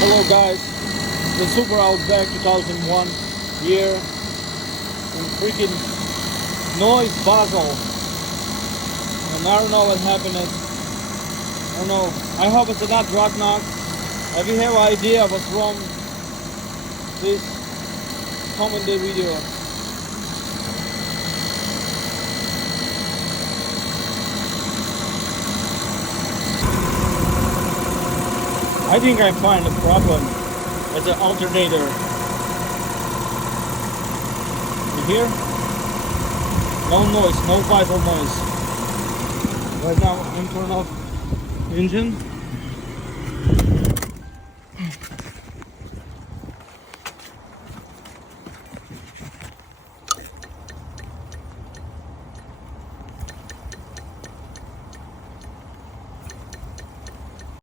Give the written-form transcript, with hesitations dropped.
Hello guys, the Super Outback 2001 year and freaking noise Buzzle, and I don't know what happened. I don't know. I hope it's not drug knock. If you have an idea what's wrong, please comment the video. I think I find the problem with the alternator. You hear? No noise, no vital noise. Right now I'm turning off engine.